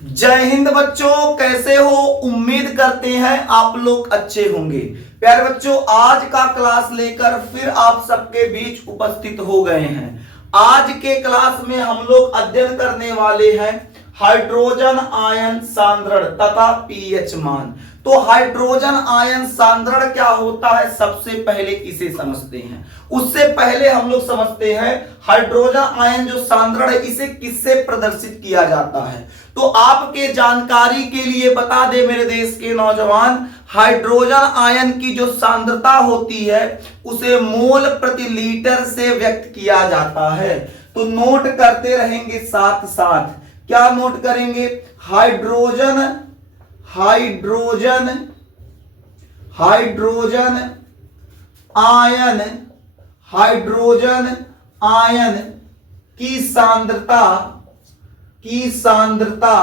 जय हिंद बच्चों, कैसे हो? उम्मीद करते हैं आप लोग अच्छे होंगे। प्यारे बच्चों, आज का क्लास लेकर फिर आप सबके बीच उपस्थित हो गए हैं। आज के क्लास में हम लोग अध्ययन करने वाले हैं हाइड्रोजन आयन सांद्रण तथा पीएच मान। तो हाइड्रोजन आयन सांद्रण क्या होता है, सबसे पहले इसे समझते हैं। उससे पहले हम लोग समझते हैं हाइड्रोजन आयन जो सांद्रण है इसे किससे प्रदर्शित किया जाता है। तो आपके जानकारी के लिए बता दे मेरे देश के नौजवान, हाइड्रोजन आयन की जो सांद्रता होती है उसे मोल प्रति लीटर से व्यक्त किया जाता है। तो नोट करते रहेंगे साथ साथ। क्या नोट करेंगे? Hydrogen hydrogen hydrogen ion hydrogen ion की सांद्रता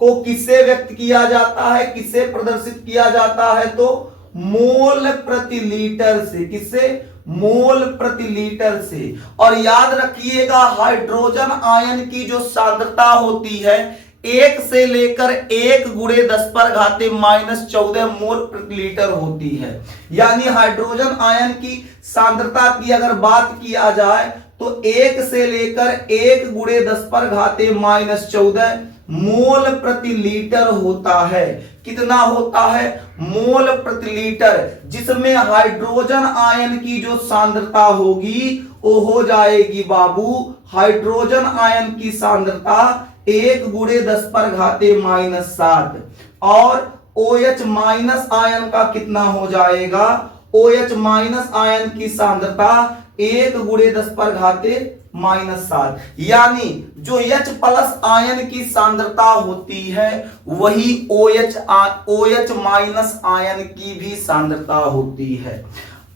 को किससे व्यक्त किया जाता है, किससे प्रदर्शित किया जाता है? तो मोल प्रति लीटर से। किससे? मोल प्रति लीटर से। और याद रखिएगा, हाइड्रोजन आयन की जो सांद्रता होती है 1 से लेकर 1 गुणे 10⁻⁻14 मोल प्रति लीटर होती है। यानी हाइड्रोजन आयन की सांद्रता की अगर बात किया जाए तो 1 से लेकर 1 गुणे 10⁻14 मोल प्रति लीटर होता है। कितना होता है? मोल प्रति लीटर, जिसमें हाइड्रोजन आयन की जो सांद्रता होगी वो हो जाएगी बाबू, हाइड्रोजन आयन की सांद्रता 1 गुणे 10⁻⁻7। और OH माइनस आयन का कितना हो जाएगा? OH माइनस आयन की सांद्रता 1 गुणे 10⁻⁻7। यानी जो H प्लस आयन की सांद्रता होती है वही OH माइनस आयन की भी सांद्रता होती है।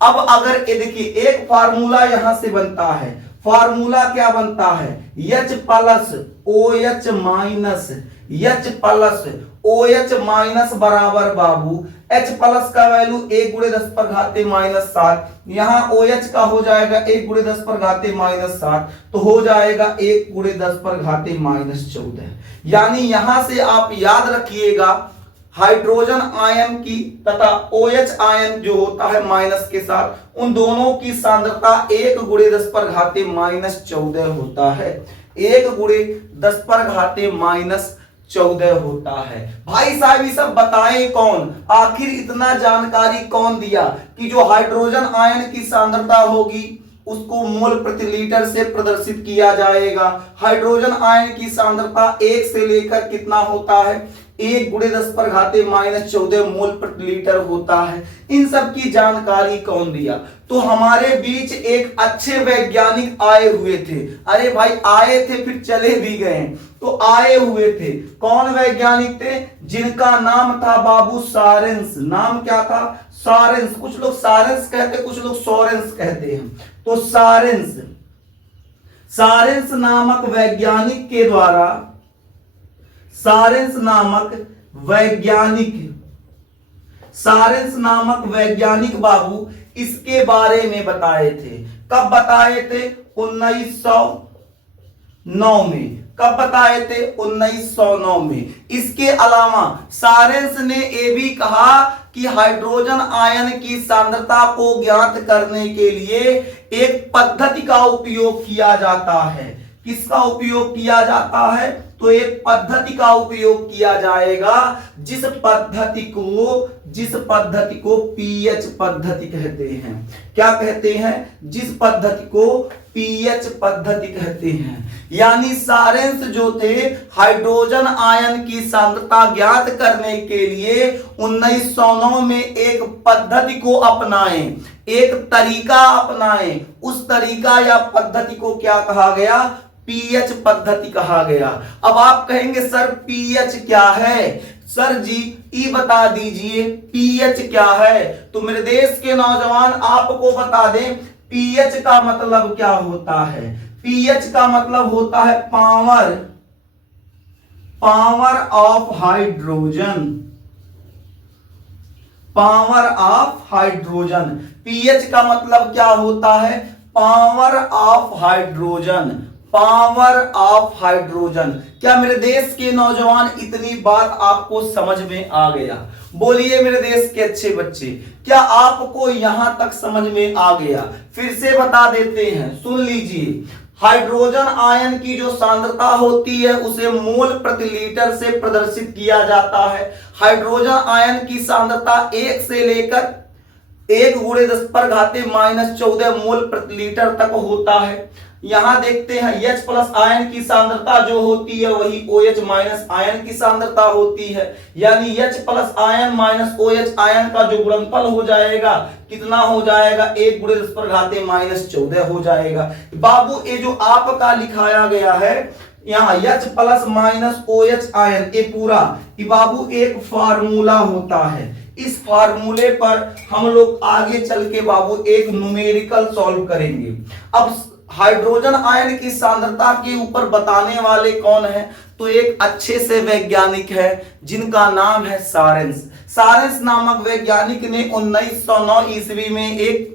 अब अगर ये देखिए, एक फार्मूला यहां से बनता है। फार्मूला क्या बनता है? H plus OH minus H plus OH minus बराबर बाबू H प्लस का वैल्यू 1 गुणे 10⁻⁻7। यहां OH का हो जाएगा 1 गुणे 10⁻⁻7, तो हो जाएगा 1 गुणे 10⁻⁻14। यानी यहां से आप याद रखिएगा, हाइड्रोजन आयन की तथा OH आयन जो होता है माइनस के साथ, उन दोनों की सांद्रता 1 गुणे 10⁻⁻14 होता है। 1 गुणे 10⁻⁻14 होता है। भाई साहब ये सब बताएं कौन? आखिर इतना जानकारी कौन दिया कि जो हाइड्रोजन आयन की सांद्रता होगी उसको मोल प्रति लीटर से प्रदर्शित किया जाएगा। हाइड्रोजन आयन की सांद्रता 1 से लेकर कितना होता है? 1 गुणे 10⁻⁻14 मोल प्रति लीटर होता है। इन सब की जानकारी कौन दिया? तो हमारे बीच एक अच्छे वैज्ञानिक आए हुए थे। अरे भाई, आए थे फिर चले भी गए। तो आए हुए थे, कौन वैज्ञानिक थे? जिनका नाम था बाबू सॉरेंस। नाम क्या था? सॉरेंस। कुछ लोग सॉरेंस कहते, कुछ लोग सोरेंस कहते हैं। तो सॉरेंस नामक वैज्ञानिक के द्वारा, सारेंस नामक वैज्ञानिक बाबू इसके बारे में बताए थे। कब बताए थे? 1909 में। कब बताए थे? 1909 में। इसके अलावा सारेंस ने यह भी कहा कि हाइड्रोजन आयन की सांद्रता को ज्ञात करने के लिए एक पद्धति का उपयोग किया जाता है। किसका उपयोग किया जाता है? तो एक पद्धति का उपयोग किया जाएगा जिस पद्धति को पीएच पद्धति कहते हैं। क्या कहते हैं? जिस पद्धति को पीएच पद्धति कहते हैं। यानी सारेंस जो थे, हाइड्रोजन आयन की सांद्रता ज्ञात करने के लिए 1909 में एक पद्धति को अपनाए, एक तरीका अपनाए। उस तरीका या पद्धति को क्या कहा गया? पीएच पद्धति कहा गया। अब आप कहेंगे सर पीएच क्या है? सर जी ई बता दीजिए पीएच क्या है। तो मेरे देश के नौजवान आपको बता दें, पीएच का मतलब क्या होता है? पीएच का मतलब होता है power of hydrogen. Power of hydrogen. PH का मतलब क्या होता है? Power of hydrogen. Power of hydrogen. क्या मेरे देश के नौजवान इतनी बात आपको समझ में आ गया? बोलिए मेरे देश के अच्छे बच्चे, क्या आपको यहां तक समझ में आ गया? फिर से बता देते हैं, सुन लीजिए। हाइड्रोजन आयन की जो सांद्रता होती है उसे मोल प्रति लीटर से प्रदर्शित किया जाता है। हाइड्रोजन आयन की सांद्रता 1 से लेकर 1×10⁻⁻14 मोल प्रति लीटर तक होता है। यहां देखते हैं H प्लस आयन की सांद्रता जो होती है वही OH माइनस आयन की सांद्रता होती है, यानी H plus ion minus OH ion का जो गुणनफल हो जाएगा कितना हो जाएगा? 1×10⁻14 हो जाएगा। बाबू ये जो आपका लिखाया गया है यहाँ H plus minus OH ion, ये पूरा ये बाबू एक फार्मूला होता है। इस फार्मूले पर हम लोग आगे चल के बाबू एक न्यूमेरिकल सॉल्व करेंगे। अब हाइड्रोजन आयन की सांद्रता के ऊपर बताने वाले कौन है? तो एक अच्छे से वैज्ञानिक है जिनका नाम है सारेंस। सारेंस नामक वैज्ञानिक ने 1909 ईस्वी में एक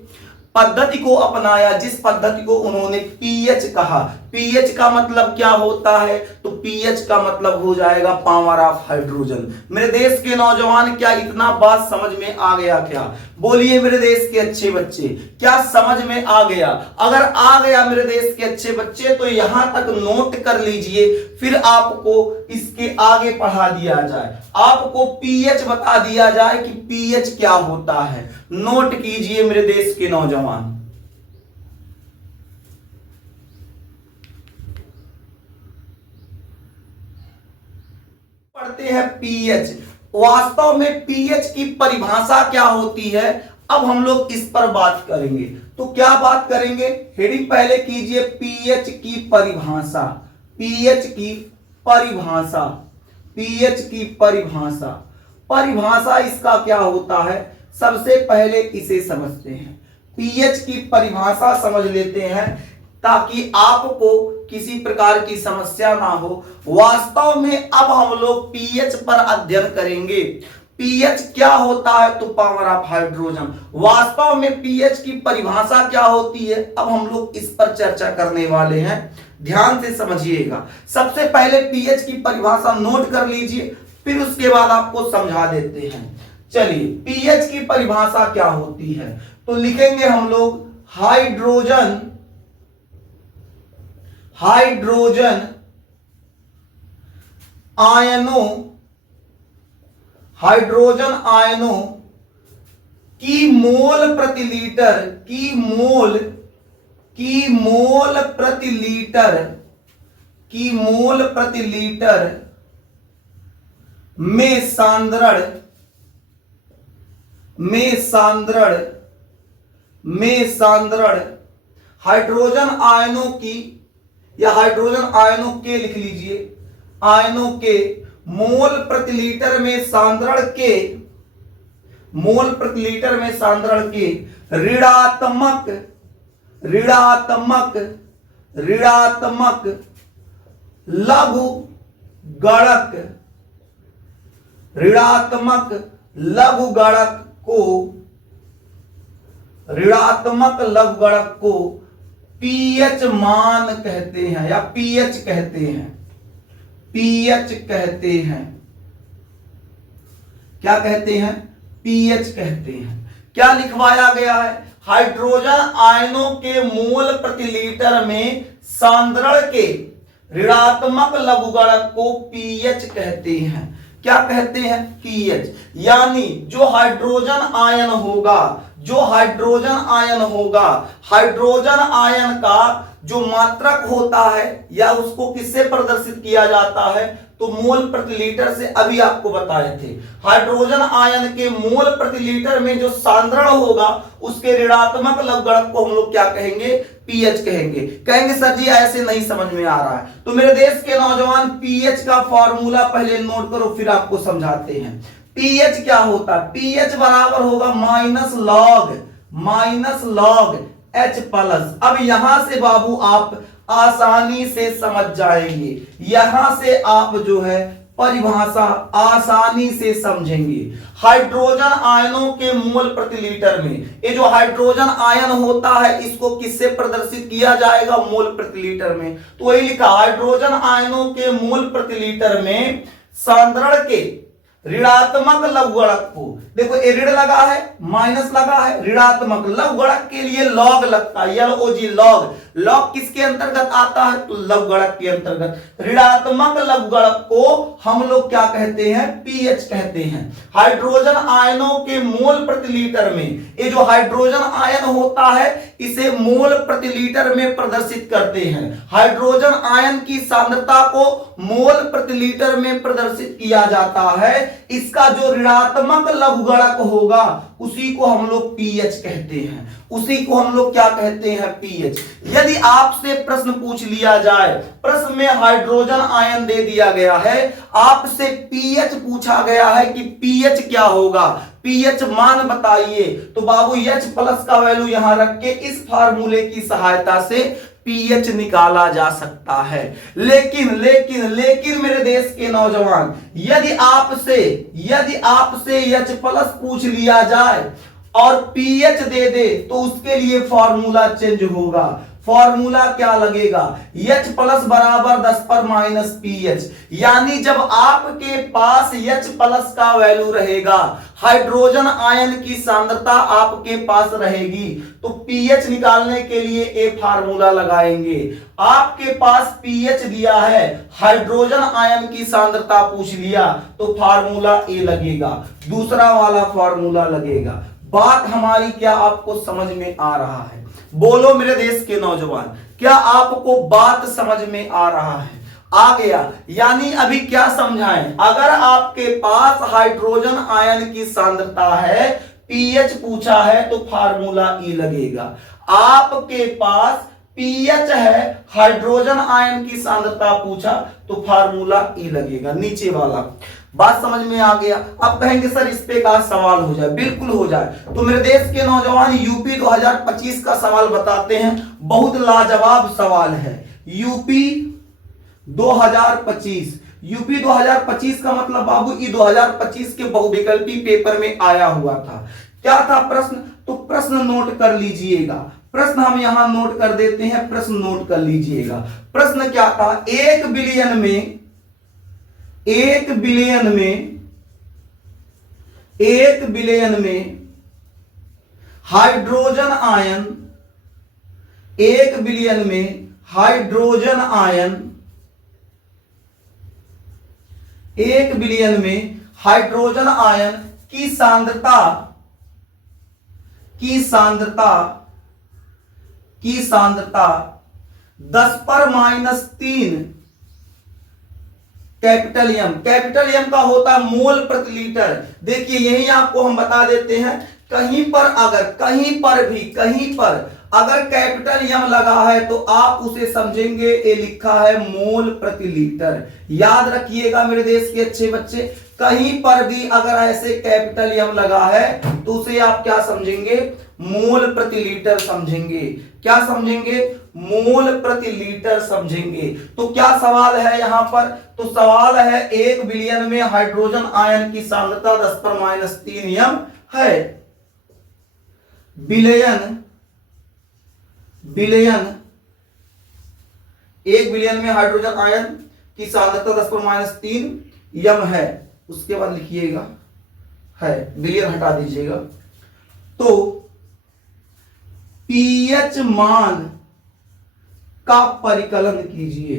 पद्धति को अपनाया, जिस पद्धति को उन्होंने पीएच कहा। पीएच का मतलब क्या होता है? तो पीएच का मतलब हो जाएगा पावर ऑफ हाइड्रोजन। मेरे देश के नौजवान, क्या इतना बात समझ में आ गया? क्या बोलिए मेरे देश के अच्छे बच्चे, क्या समझ में आ गया? अगर आ गया मेरे देश के अच्छे बच्चे तो यहां तक नोट कर लीजिए, फिर आपको इसके आगे पढ़ा दिया जाए, आपको पीएच बता दिया जाए कि पीएच क्या होता है। नोट कीजिए मेरे देश के नौजवान। पढ़ते हैं पीएच। वास्तव में पीएच की परिभाषा क्या होती है, अब हम लोग इस पर बात करेंगे। तो क्या बात करेंगे? हेडिंग पहले कीजिए, पीएच की परिभाषा। पीएच की परिभाषा, पीएच की परिभाषा। परिभाषा इसका क्या होता है, सबसे पहले इसे समझते हैं। पीएच की परिभाषा समझ लेते हैं ताकि आपको किसी प्रकार की समस्या ना हो। वास्तव में अब हम लोग पीएच पर अध्ययन करेंगे। पीएच क्या होता है? तो पावर ऑफ हाइड्रोजन। वास्तव में पीएच की परिभाषा क्या होती है, अब हम लोग इस पर चर्चा करने वाले हैं। ध्यान से समझिएगा। सबसे पहले पीएच की परिभाषा नोट कर लीजिए, फिर उसके बाद आपको समझा देते हैं। चलिए, पीएच की परिभाषा क्या होती है? तो लिखेंगे हम लोग हाइड्रोजन आयनों की मोल प्रति लीटर में सांद्रण हाइड्रोजन आयनों की, या हाइड्रोजन आयनों के लिख लीजिए, आयनों के मोल प्रति लीटर में सांद्रण के ऋणात्मक लघु गणक को पीएच मान कहते हैं, या पीएच कहते हैं। क्या कहते हैं? पीएच कहते हैं। क्या लिखवाया गया है? हाइड्रोजन आयनों के मोल प्रति लीटर में सांद्रण के ऋणात्मक लघुगणक को पीएच कहते हैं। क्या कहते हैं? पीएच। यानी जो हाइड्रोजन आयन होगा, हाइड्रोजन आयन का जो मात्रक होता है, या उसको किससे प्रदर्शित किया जाता है? तो मोल प्रति लीटर से। अभी आपको बताए थे, हाइड्रोजन आयन के मोल प्रति लीटर में जो सांद्रण होगा उसके ऋणात्मक लघुगणक को हम लोग क्या कहेंगे? पीएच कहेंगे सर जी ऐसे नहीं समझ में आ रहा है। तो मेरे देश के नौजवान, पीएच का फॉर्मूला पहले नोट करो, फिर आपको समझाते हैं। पीएच क्या होता है? पीएच बराबर होगा माइनस लॉग H प्लस। अब यहां से बाबू आप आसानी से समझ जाएंगे, यहां से आप जो है परिभाषा आसानी से समझेंगे। हाइड्रोजन आयनों के मोल प्रति लीटर में, ये जो हाइड्रोजन आयन होता है इसको किससे प्रदर्शित किया जाएगा? मोल प्रति लीटर में। तो वही लिखा, हाइड्रोजन आयनों के मोल प्रति लीटर में सांद्रण के ऋणात्मक लघुगणक को, देखो ये ऋण लगा है, माइनस लगा है, ऋणात्मक लघुगणक के लिए लॉग लगता है, LOG लॉग। लॉग किसके अंतर्गत आता है? तो लघुगणक के अंतर्गत। ऋणात्मक लघुगणक को हम लोग क्या कहते हैं? पीएच कहते हैं। हाइड्रोजन आयनों के मोल प्रति लीटर में, ये जो हाइड्रोजन आयन होता है इसे मोल प्रति लीटर में प्रदर्शित करते हैं। हाइड्रोजन आयन की सांद्रता को मोल प्रति लीटर में प्रदर्शित किया जाता है। इसका जो ऋणात्मक लघुगणक होगा उसी को हम लोग पीएच कहते हैं, उसी को हम लोग क्या कहते हैं? पीएच। यदि आपसे प्रश्न पूछ लिया जाए, प्रश्न में हाइड्रोजन आयन दे दिया गया है, आपसे पीएच पूछा गया है कि पीएच क्या होगा, पीएच मान बताइए, तो बाबू H प्लस का वैल्यू यहां रख के इस फार्मूले की सहायता से पीएच निकाला जा सकता है। लेकिन लेकिन लेकिन मेरे देश के नौजवान, यदि आपसे H प्लस पूछ लिया जाए और पीएच दे दे तो उसके लिए फॉर्मूला चेंज होगा। फॉर्मूला क्या लगेगा? H प्लस बराबर 10 पर माइनस पीएच, यानी जब आपके पास H प्लस का वैल्यू रहेगा, हाइड्रोजन आयन की सांद्रता आपके पास रहेगी, तो पीएच निकालने के लिए ए फार्मूला लगाएंगे। आपके पास पीएच दिया है, हाइड्रोजन आयन की सांद्रता पूछ लिया, तो फार्मूला ए लगेगा, दूसरा वाला फार्मूला लगेगा। बात हमारी क्या आपको समझ में आ रहा है? बोलो मेरे देश के नौजवान, क्या आपको बात समझ में आ रहा है? आ गया। यानी अभी क्या समझाएं, अगर आपके पास हाइड्रोजन आयन की सांद्रता है, पीएच पूछा है, तो फार्मूला ई लगेगा। आपके पास पीएच है, हाइड्रोजन आयन की सांद्रता पूछा, तो फार्मूला ई लगेगा, नीचे वाला। बात समझ में आ गया? अब कहेंगे सर इस पे का सवाल हो जाए, बिल्कुल हो जाए। तो मेरे देश के नौजवान यूपी 2025 का सवाल बताते हैं, बहुत लाजवाब सवाल है। यूपी 2025, यूपी 2025 का मतलब बाबू ये 2025 के बहुविकल्पी पेपर में आया हुआ था। क्या था प्रश्न? तो प्रश्न नोट कर लीजिएगा, प्रश्न हम यहां नोट कर देते हैं, प्रश्न नोट कर लीजिएगा। प्रश्न क्या था? 1 बिलियन में हाइड्रोजन आयन, 1 बिलियन में हाइड्रोजन आयन, 1 बिलियन में हाइड्रोजन आयन की सांद्रता 10 पर minus 3 capital M. Capital M का होता है मोल प्रति लीटर। देखिए यही आपको हम बता देते हैं, कहीं पर अगर कैपिटल एम लगा है तो आप उसे समझेंगे ये लिखा है मोल प्रति लीटर। याद रखिएगा मेरे देश के अच्छे बच्चे, कहीं पर भी अगर ऐसे कैपिटल एम लगा है तो उसे आप क्या समझेंगे? मोल प्रति लीटर समझेंगे। क्या समझेंगे? मोल प्रति लीटर समझेंगे। तो क्या सवाल है यहां पर? तो सवाल है 1 बिलियन में हाइड्रोजन आयन की सांद्रता 10 पर माइनस 3 एम है। बिलियन 1 बिलियन में हाइड्रोजन आयन की सांद्रता 10 पर माइनस 3 एम है। उसके बाद लिखिएगा है, बिलियन हटा दीजिएगा। तो पीएच मान का परिकलन कीजिए।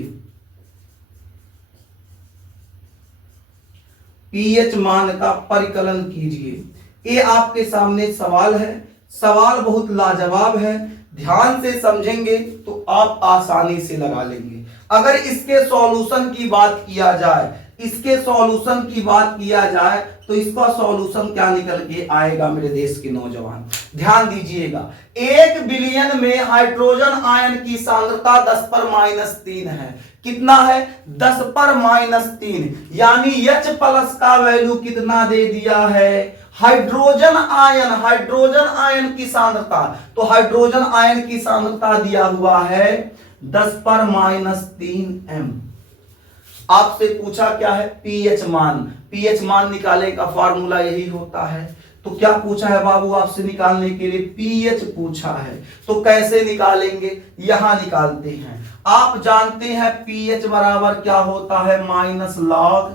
पीएच मान का परिकलन कीजिए। ये आपके सामने सवाल है, सवाल बहुत लाजवाब है, ध्यान से समझेंगे तो आप आसानी से लगा लेंगे। अगर इसके सॉल्यूशन की बात किया जाए, तो इसका सॉल्यूशन क्या निकल के आएगा मेरे देश के नौजवान? ध्यान दीजिएगा, 1 बिलियन में हाइड्रोजन आयन की सांद्रता 10 पर माइनस 3 है। कितना है? 10 पर माइनस 3, यानी H प्लस का वैल्यू कितना दे दिया है? हाइड्रोजन आयन की सांद्रता, तो हाइड्रोजन आयन की सांद्रता दिया हुआ है 10 पर माइनस 3 एम। आपसे पूछा क्या है, पीएच मान। पीएच मान निकालने का फार्मूला यही होता है। तो क्या पूछा है बाबू आपसे निकालने के लिए, पीएच पूछा है। तो कैसे निकालेंगे, यहां निकालते हैं। आप जानते हैं पीएच बराबर क्या होता है, minus log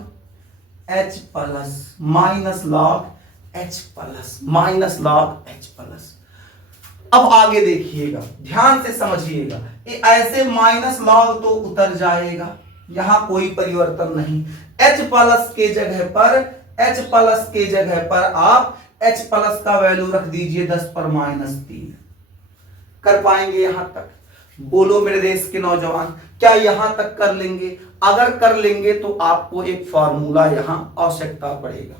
H plus, minus log H plus, minus log H plus. अब आगे देखिएगा, ध्यान से समझिएगा, ऐसे माइनस लॉग तो उतर जाएगा, यहां कोई परिवर्तन नहीं। H प्लस के जगह पर, H प्लस के जगह पर आप H प्लस का वैल्यू रख दीजिए 10⁻³ कर पाएंगे यहां तक? बोलो मेरे देश के नौजवान, क्या यहां तक कर लेंगे? अगर कर लेंगे तो आपको एक फॉर्मूला यहां आवश्यकता पड़ेगा।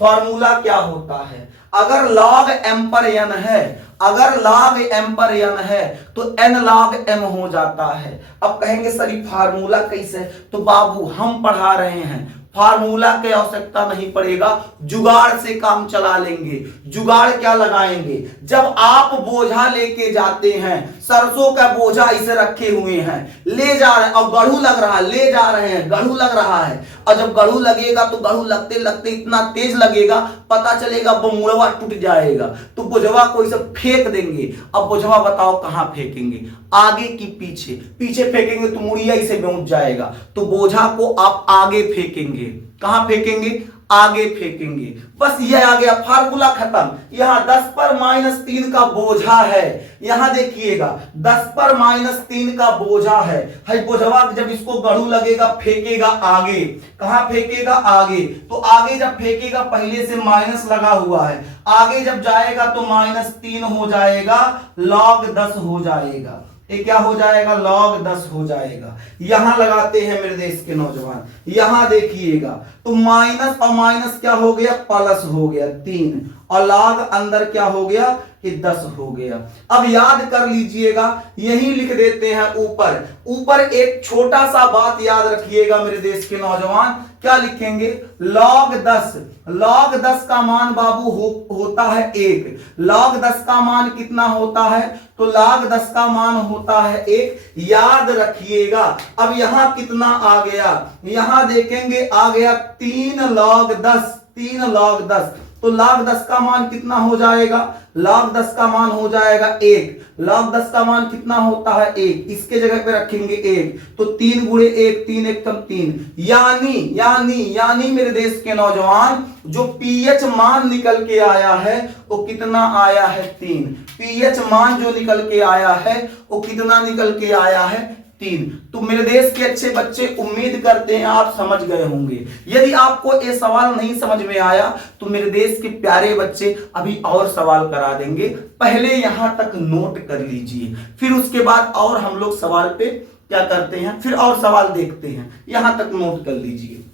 फॉर्मूला क्या होता है, अगर log m पर n है, अगर log m पर n है तो n log m हो जाता है। अब कहेंगे सर ये फार्मूला कैसे, तो बाबू हम पढ़ा रहे हैं, फार्मूला की आवश्यकता नहीं पड़ेगा, जुगाड़ से काम चला लेंगे। जुगाड़ क्या लगाएंगे, जब आप बोझा लेके जाते हैं, सरसों का बोझा इसे रखे हुए हैं, ले जा रहे हैं, और गढ़ू लग रहा है, ले जा रहे हैं, गढ़ू लग रहा है, और जब गढ़ू लगेगा तो गढ़ू लगते लगते इतना तेज लगेगा, पता चलेगा बमुड़वा टूट जाएगा, तो बोझवा को इसे फेंक देंगे। अब बोझवा बताओ कहां फेंकेंगे, आगे की पीछे? पीछे फेंकेंगे तो मुड़िया इसे बेउठ जाएगा, तो बोझा को आप आगे फेंकेंगे। कहां फेंकेंगे, आगे फेंकेंगे। बस यह आ गया, फार्मूला खत्म। यहां 10⁻³ का बोझा है, यहां देखिएगा 10⁻³ का बोझा है। बोझवा जब इसको गढ़ू लगेगा फेंकेगा आगे, कहां फेंकेगा, आगे। तो आगे जब फेंकेगा, पहले से माइनस लगा हुआ है, आगे जब जाएगा तो -3 हो जाएगा, log 10 हो जाएगा। ये क्या हो जाएगा, log 10 हो जाएगा। यहां लगाते हैं मेरे देश के नौजवान, यहां देखिएगा, तो माइनस और माइनस क्या हो गया, प्लस हो गया 3, और log अंदर क्या हो गया, कि 10 हो गया। अब याद कर लीजिएगा, यही लिख देते हैं ऊपर। ऊपर एक छोटा सा बात याद रखिएगा मेरे देश के नौजवान, क्या लिखेंगे, log 10, log 10 का मान बाबू होता है 1। log 10 का मान कितना होता है, तो log 10 का मान होता है 1, याद रखिएगा। अब यहां कितना आ गया, यहां देखेंगे आ गया 3 log 10, 3 log 10, तो log 10 का मान कितना हो जाएगा, log 10 का मान हो जाएगा 1। log 10 का मान कितना होता है 1, इसके जगह पे रखेंगे 1, तो 3 गुणे 1, 3 1 कम 3, यानी मेरे देश के नौजवान, जो पीएच मान निकल के आया है वो कितना आया है, 3। पीएच मान जो निकल के आया है वो कितना निकल के आया है, 3। तो मेरे देश के अच्छे बच्चे, उम्मीद करते हैं आप समझ गए होंगे। यदि आपको ये सवाल नहीं समझ में आया तो मेरे देश के प्यारे बच्चे अभी और सवाल करा देंगे, पहले यहां तक नोट कर लीजिए, फिर उसके बाद और हम लोग सवाल पे क्या करते हैं, फिर और सवाल देखते हैं। यहां तक नोट कर लीजिए।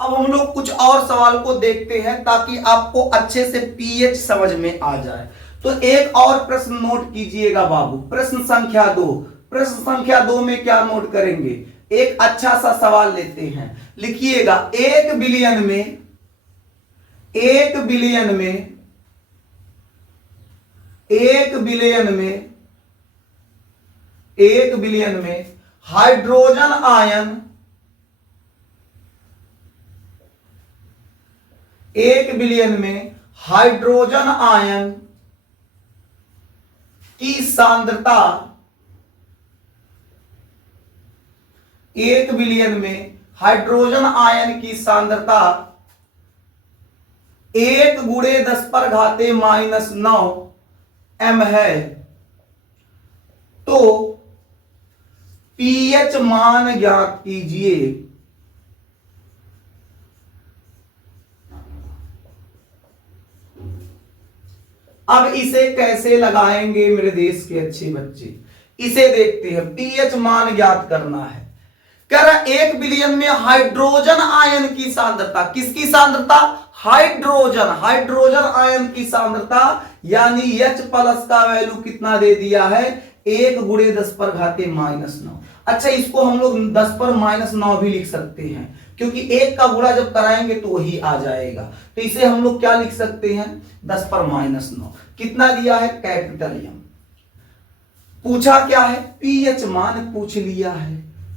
अब हम लोग कुछ और सवाल को देखते हैं ताकि आपको अच्छे से पीएच समझ में आ जाए। तो एक और प्रश्न नोट कीजिएगा बाबू, प्रश्न संख्या 2। प्रश्न संख्या 2 में क्या नोट करेंगे, एक अच्छा सा सवाल लेते हैं, लिखिएगा 1 बिलियन में, 1 बिलियन में, 1 बिलियन में, 1 बिलियन में हाइड्रोजन आयन, 1 बिलियन में हाइड्रोजन आयन की सांद्रता, 1 बिलियन में हाइड्रोजन आयन की सांद्रता 1 गुणे 10⁻⁹ m है, तो पीएच मान ज्ञात कीजिए। अब इसे कैसे लगाएंगे मेरे देश के अच्छे बच्चे, इसे देखते हैं। पीएच मान ज्ञात करना है, कह रहा 1 बिलियन में हाइड्रोजन आयन की सांद्रता, किसकी सांद्रता, हाइड्रोजन, हाइड्रोजन आयन की सांद्रता, यानी H प्लस का वैल्यू कितना दे दिया है, 1 गुणे 10⁻⁹। अच्छा, इसको हम लोग 10⁻⁹ भी लिख सकते हैं, क्योंकि 1 का गुणा जब कराएंगे तो वही आ जाएगा। तो इसे हम लोग क्या लिख सकते हैं, 10⁻⁹। कितना दिया है, कैपिटल M। पूछा क्या है, पीएच मान पूछ लिया है।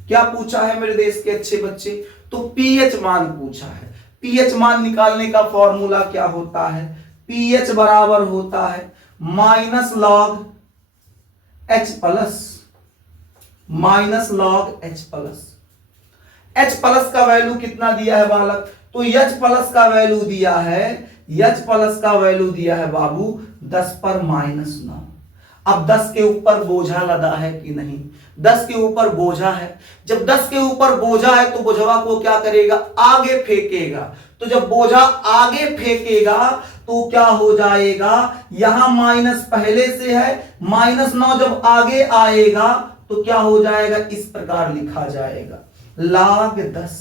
क्या पूछा है मेरे देश के अच्छे बच्चे, तो पीएच मान पूछा है। पीएच मान निकालने का फॉर्मूला क्या होता है, पीएच बराबर होता है minus log H plus, minus log H plus. H plus का वैल्यू कितना दिया है बालक, तो एच प्लस का वैल्यू दिया है, एच प्लस का वैल्यू दिया है बाबू 10 पर माइनस 9। अब 10 के ऊपर बोझा लदा है कि नहीं, 10 के ऊपर बोझा है। जब 10 के ऊपर बोझा है तो बोझवा को क्या करेगा, आगे फेंकेगा। तो जब बोझा आगे फेंकेगा तो क्या हो जाएगा, यहां माइनस पहले से है, माइनस 9 जब आगे आएगा तो क्या हो जाएगा, इस प्रकार लिखा जाएगा log 10।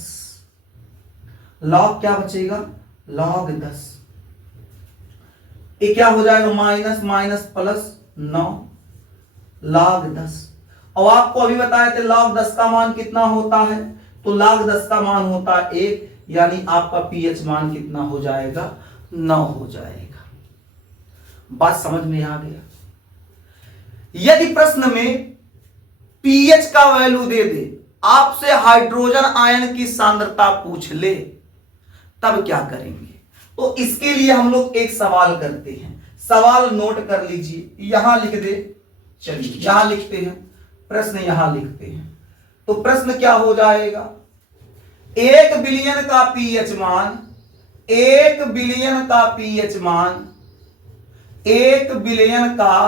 log क्या बचेगा, log 10। ये क्या हो जाएगा, माइनस माइनस प्लस 9 log 10। और आपको अभी बताए थे log 10 का मान कितना होता है, तो log 10 का मान होता है 1, यानी आपका पीएच मान कितना हो जाएगा, 9 हो जाएगा। बात समझ में आ गया। यदि प्रश्न में पीएच का वैल्यू दे दे, आपसे हाइड्रोजन आयन की सांद्रता पूछ ले, तब क्या करेंगे, तो इसके लिए हम लोग एक सवाल करते हैं। सवाल नोट कर लीजिए, यहां लिख दे, चलिए यहां लिखते हैं, प्रश्न यहां लिखते हैं। तो प्रश्न क्या हो जाएगा, 1 बिलियन का पीएच मान, 1 बिलियन का पीएच मान, 1 बिलियन का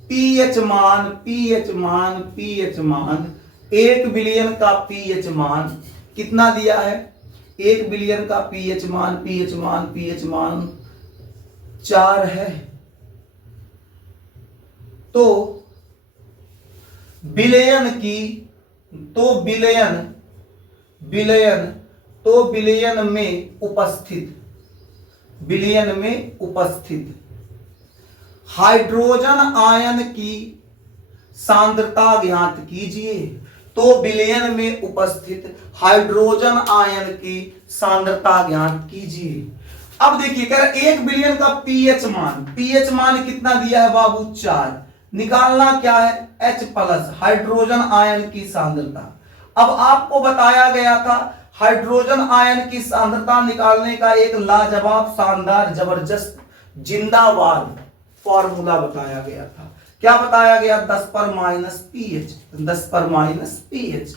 पीएच मान, पीएच मान, पीएच मान, 1 बिलियन का पीएच मान कितना दिया है, 1 बिलियन का पीएच मान, पीएच मान, पीएच मान 4 है। तो बिलियन की, तो बिलियन, बिलियन, तो बिलियन में उपस्थित, बिलियन में उपस्थित हाइड्रोजन आयन की सांद्रता ज्ञात कीजिए। तो बिलियन में उपस्थित हाइड्रोजन आयन की सांद्रता ज्ञात कीजिए। अब देखिए कह रहा 1 बिलियन का पीएच मान, पीएच मान कितना दिया है बाबू 4, निकालना क्या है H प्लस, हाइड्रोजन आयन की सांद्रता। अब आपको बताया गया था हाइड्रोजन आयन की सांद्रता निकालने का एक लाजवाब, शानदार, जबरदस्त, जिंदाबाद फॉर्मूला बताया गया था। क्या बताया गया, 10 पर माइनस पीएच, 10 पर माइनस पीएच।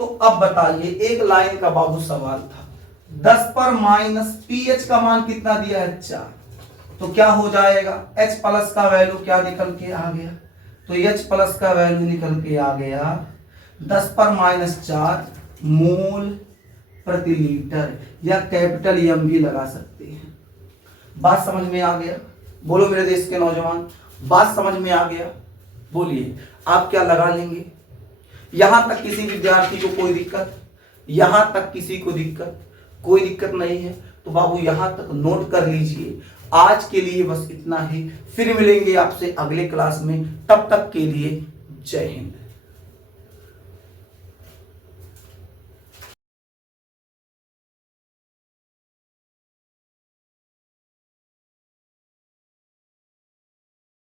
तो अब बताइए, एक लाइन का बाबू सवाल था, 10 पर माइनस पीएच का मान कितना दिया है 4, तो क्या हो जाएगा, H प्लस का वैल्यू क्या निकल के आ गया, तो H प्लस का वैल्यू निकल के आ गया 10 पर माइनस 4 मोल प्रति लीटर, या कैपिटल एम भी लगा सकते हैं। बात समझ में आ गया, बोलो मेरे देश के नौजवान, बात समझ में आ गया, बोलिए आप क्या लगा लेंगे। यहां तक किसी विद्यार्थी को कोई दिक्कत, यहां तक किसी को दिक्कत, कोई दिक्कत नहीं है, तो बाबू यहां तक नोट कर लीजिए। आज के लिए बस इतना ही, फिर मिलेंगे आपसे अगले क्लास में, तब तक के लिए जय हिंद।